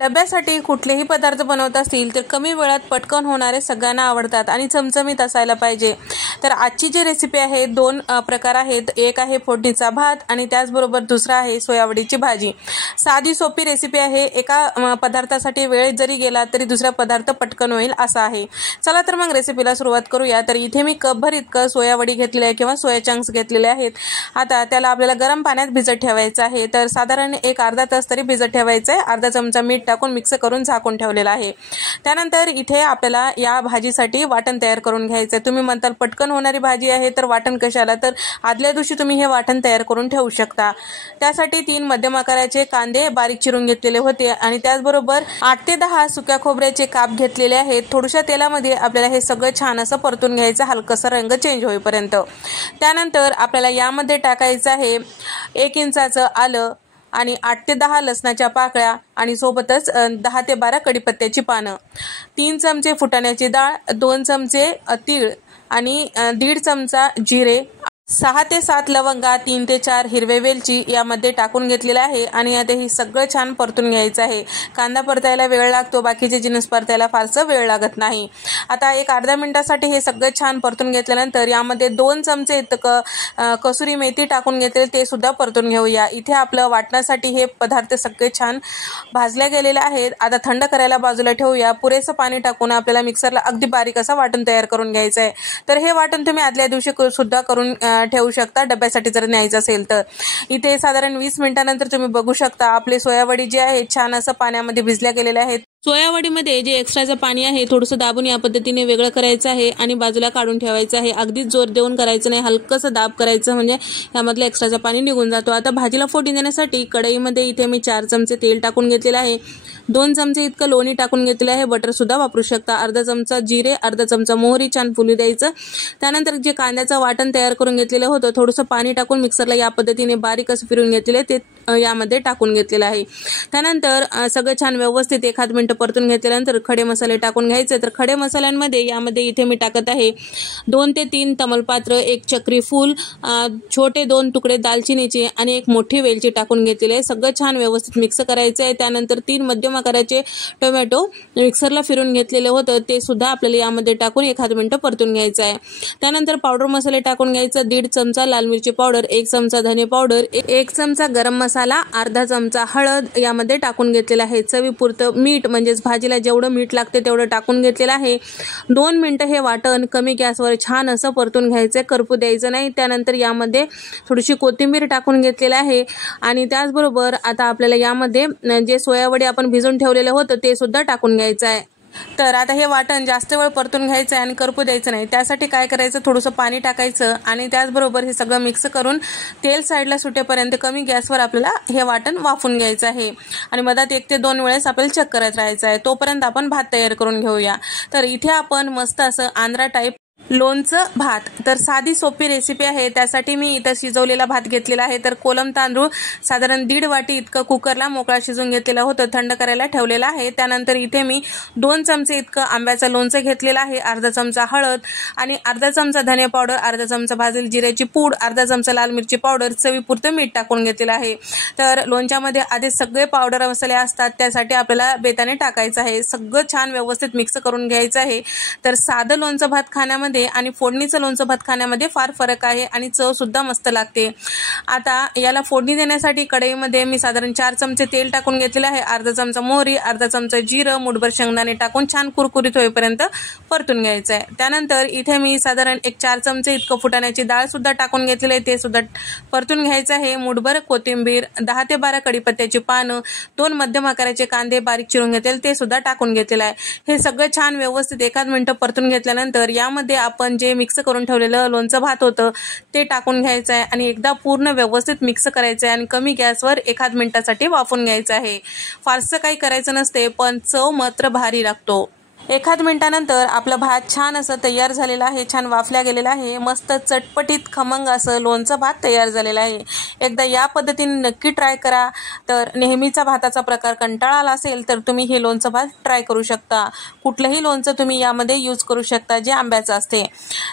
डब्यासाठी कुठलेही पदार्थ बनवत असतील तर कमी वेळात पटकन होणारे सगळ्यांना आवडतात आणि चमचमीत असायला पाहिजे। तर आजची जी रेसिपी आहे दोन प्रकार आहेत, एक आहे फोडणीचा भात आणि त्याचबरोबर दुसरा आहे सोयावडीची भाजी। साधी सोपी रेसिपी आहे, एका पदार्थासाठी वेळ जरी गेला तरी दुसरा पदार्थ पटकन होईल असा आहे। चला तर मग रेसिपीला सुरुवात करूया। तर इथे मी कपभर इतकं सोयावडी घेतलेले आहे किंवा सोया चंक्स घेतलेले आहेत। आता त्याला आपल्याला गरम पाण्यात भिजत ठेवायचं आहे। तर साधारण एक अर्धा तास तरी भिजत ठेवायचं आहे। अर्धा चमचा मीठ टाकून मिक्स करून झाकून ठेवलेला आहे। त्यानंतर इथे आपल्याला या भाजीसाठी वाटण तयार करून घ्यायचं आहे। तुम्ही म्हणताल पटकन होणारी भाजी आहे तर वाटण कशाला, तर आदल्या दिवशी तुम्ही हे वाटण तयार करून ठेवू शकता। त्यासाठी 3 मध्यम आकाराचे कांदे बारीक चिरून घेतलेले होते आणि त्याचबरोबर 8 ते 10 सुक्या खोबऱ्याचे काप घेतलेले आहेत। थोड्याशा तेलामध्ये आपल्याला हे सगळं छान असं परतून घ्यायचं, हलकासा रंग चेंज होईपर्यंत। त्यानंतर आपल्याला यामध्ये टाकायचं आहे 1 इंचाचं आलं आणि 8 ते 10 लसणाच्या पाकळ्या आणि सोबतच 10 ते 12 कढीपत्त्याची पानं, 3 चमचे फुटाण्याची डाळ, 2 चमचे तीळ आणि 1.5 चमचा जिरे, 6 ते 7 लवंगा, 3 ते 4 हिरवे वेलची यामध्ये टाकून घेतलेले आहे आणि आता हे सगळं छान परतून घ्यायचं आहे। कांदा परतायला वेळ लागतो, बाकीचे जिन्नस परतायला फारसा वेळ लागत नाही। आता एक अर्ध्या मिनिटासाठी हे सगळं छान परतून घेतल्यानंतर यामध्ये 2 चमचे कसुरी मेथी टाकून घेतले, ते सुद्धा परतून घेऊया। इथे आपलं वाटण्यासाठी हे पदार्थ सगळे छान भाजले गेलेले आहेत। आता थंड करायला बाजूला ठेवूया। पुरेसं पाणी टाकून आपल्याला मिक्सरला अगदी बारीक असं वाटण तयार करून घ्यायचं आहे। तर हे वाटण तुम्ही आदल्या दिवशी सुद्धा करून ठेवू शकता डब्यासाठी जर न्यायचं असेल तर। इथे साधारण 20 मिनिटांनंतर तुम्ही बघू शकता आपले सोयावडी जे आहे छान असं पाण्यामध्ये भिजल्या गेलेले आहेत। सोयावडीमध्ये जे एक्स्ट्राचं पाणी आहे थोडंसं दाबून या पद्धतीने वेगळं करायचं आहे आणि बाजूला काढून ठेवायचं आहे। अगदीच जोर देऊन करायचं नाही, हलकंसं दाब करायचं म्हणजे यामधलं एक्स्ट्राचं पाणी निघून जातो। आता भाजीला फोडणी देण्यासाठी कढईमध्ये इथे मी 4 चमचे तेल टाकून घेतलेलं आहे, 2 चमचे इतकं लोणी टाकून घेतलेलं आहे, बटर सुद्धा वापरू शकता, अर्धा चमचा जिरे, अर्धा चमचा मोहरी छान फुलू द्यायचं। त्यानंतर जे कांद्याचं वाटण तयार करून घेतलेलं होतं थोडंसं पाणी टाकून मिक्सरला या पद्धतीने बारीक असं फिरून घेतलेले ते यामध्ये टाकून घेतलेलं आहे। त्यानंतर सगळं छान व्यवस्थित 1 मिनिट परतून घेतल्यानंतर खडे मसाले टाकून घ्यायचे। तर खडे मसाल्यांमध्ये यामध्ये इथे मी टाकत आहे 2 ते 3 तमालपत्र, 1 चक्री फूल, छोटे 2 तुकडे दालचिनीचे आणि 1 मोठी वेलची टाकून घेतलेले आहे। सगळं छान व्यवस्थित मिक्स करायचं आहे। त्यानंतर 3 मध्यम आकाराचे टोमॅटो मिक्सरला फिरून घेतलेले होतं ते सुद्धा आपल्याला यामध्ये टाकून 1 मिनिट परतून घ्यायचं आहे। त्यानंतर पावडर मसाले टाकून घ्यायचं, 1.5 चमचा लाल मिरची पावडर, 1 चमचा धने पावडर, 1 चमचा गरम मसाला, अर्धा चमचा हळद यामध्ये टाकून घेतलेला आहे। चवीपुरतं मीठ म्हणजेच भाजीला जेवढं मीठ लागते तेवढं टाकून घेतलेलं आहे। 2 मिनिटं हे वाटण कमी गॅसवर छान असं परतून घ्यायचं, करपू द्यायचं नाही। त्यानंतर यामध्ये थोडीशी कोथिंबीर टाकून घेतलेली आहे आणि त्याचबरोबर आता आपल्याला यामध्ये जे सोयावडी आपण भिजवून ठेवलेलं होतं ते सुद्धा टाकून घ्यायचं आहे। तर आता हे वाटण जास्त वेळ परतून घ्यायचं आहे आणि करपू द्यायचं नाही। त्यासाठी काय करायचं, थोडंसं पाणी टाकायचं आणि त्याचबरोबर हे सगळं मिक्स करून तेल साईडला सुटेपर्यंत कमी गॅसवर आपल्याला हे वाटण वाफून घ्यायचं आहे आणि मधात 1 ते 2 वेळेस आपल्याला चेक करत राहायचं आहे। तोपर्यंत आपण भात तयार करून घेऊया। तर इथे आपण मस्त असं आंध्रा टाईप लोणचं भात, तर साधी सोपी रेसिपी आहे। त्यासाठी मी इथं शिजवलेला भात घेतलेला आहे। तर कोलम तांदूळ साधारण 1.5 वाटी इतकं कुकरला मोकळा शिजून घेतलेला होतं, थंड करायला ठेवलेला आहे। त्यानंतर इथे मी 2 चमचे इतकं आंब्याचं लोणचं घेतलेलं आहे, अर्धा चमचा हळद आणि अर्धा चमचा धने पावडर, अर्धा चमचा भाजलेली जिऱ्याची पूड, अर्धा चमचा लाल मिरची पावडर, चवीपुरतं मीठ टाकून घेतलेलं आहे। तर लोणच्यामध्ये आधीच सगळे पावडर मसाले असतात, त्यासाठी आपल्याला बेताने टाकायचं आहे। सगळं छान व्यवस्थित मिक्स करून घ्यायचं आहे। तर साधं लोणचं भात खाण्यामध्ये आणि फोडणीचं लोणचं भात खाण्यामध्ये फार फरक आहे आणि चव सुद्धा मस्त लागते। आता याला फोडणी देण्यासाठी कढईमध्ये मी साधारण 4 चमचे तेल टाकून घेतलेलं आहे, अर्धा चमचा मोहरी, अर्धा चमचा जिरं, मुठभर शेंगदाणे टाकून छान कुरकुरीत होईपर्यंत परतून घ्यायचं आहे। त्यानंतर इथे मी साधारण 4 चमचे इतकं फुटाण्याची डाळ सुद्धा टाकून घेतलेली आहे, ते सुद्धा परतून घ्यायचं आहे। मुठभर कोथिंबीर, 10 ते 12 कढीपत्त्याची पानं, 2 मध्यम आकाराचे कांदे बारीक चिरून घेतलेले ते सुद्धा टाकून घेतलेलं आहे। हे सगळं छान व्यवस्थित 1 मिनिट परतून घेतल्यानंतर यामध्ये आपण जे मिक्स करून ठेवलेलं लोणचं भात होतं ते टाकून घ्यायचं आहे आणि एकदा पूर्ण व्यवस्थित मिक्स करायचं आहे आणि कमी गॅसवर 1 मिनिटासाठी वाफून घ्यायचं आहे। फारसं काही करायचं नसते पण चव मात्र भारी लागतो। 1 मिनिटानंतर आपलं भात छान असं तयार झालेलं आहे, छान वाफल्या गेलेला आहे, मस्त चटपटीत खमंग असं लोणचं भात तयार झालेलं आहे। एकदा या पद्धतीने नक्की ट्राय करा। तर नेहमीचा भाताचा प्रकार कंटाळा आला असेल तर तुम्ही हे लोणचं भात ट्राय करू शकता। कुठलंही लोणचं तुम्ही यामध्ये यूज करू शकता जे आंब्याचं असते।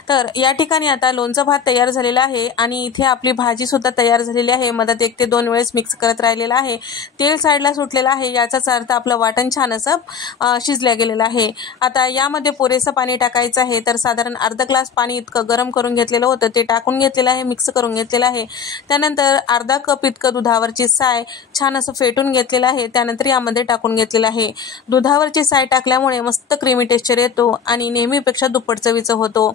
तर या ठिकाणी आता लोणचं भात तयार झालेलं आहे आणि इथे आपली भाजी सुद्धा तयार झालेली आहे। मधात 1 ते 2 वेळेस मिक्स करत राहिलेलं आहे। तेल साईडला सुटलेलं आहे, याचाच अर्थ आपलं वाटण छान असं शिजल्या गेलेलं आहे। आता यामध्ये पुरेसं पाणी टाकायचं आहे। तर साधारण अर्धा ग्लास पाणी इतकं गरम करून घेतलेलं होतं, ते टाकून घेतलेलं आहे, मिक्स करून घेतलेलं आहे। त्यानंतर अर्धा कप इतकं दुधावरची साय छान असं फेटून घेतलेलं आहे, त्यानंतर यामध्ये टाकून घेतलेलं आहे। दुधावरची साय टाकल्यामुळे मस्त क्रीमी टेक्स्चर येतो आणि नेहमीपेक्षा दुप्पट चवीचं होतो।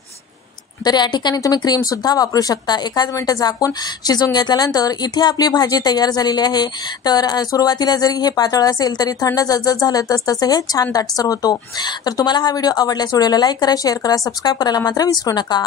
तर या ठिकाणी तुम्ही क्रीम सुद्धा वापरू शकता। 1 मिनिट झाकून शिजून घेतल्यानंतर इथे आपली भाजी तयार झालेली आहे। तर सुरुवातीला जरी हे पातळ असेल तरी थंड जसं झालं तसं हे छान दाटसर होतो। तर तुम्हाला हा व्हिडिओ आवडल्यास व्हिडिओला लाईक करा, शेअर करा, सबस्क्राईब करायला मात्र विसरू नका।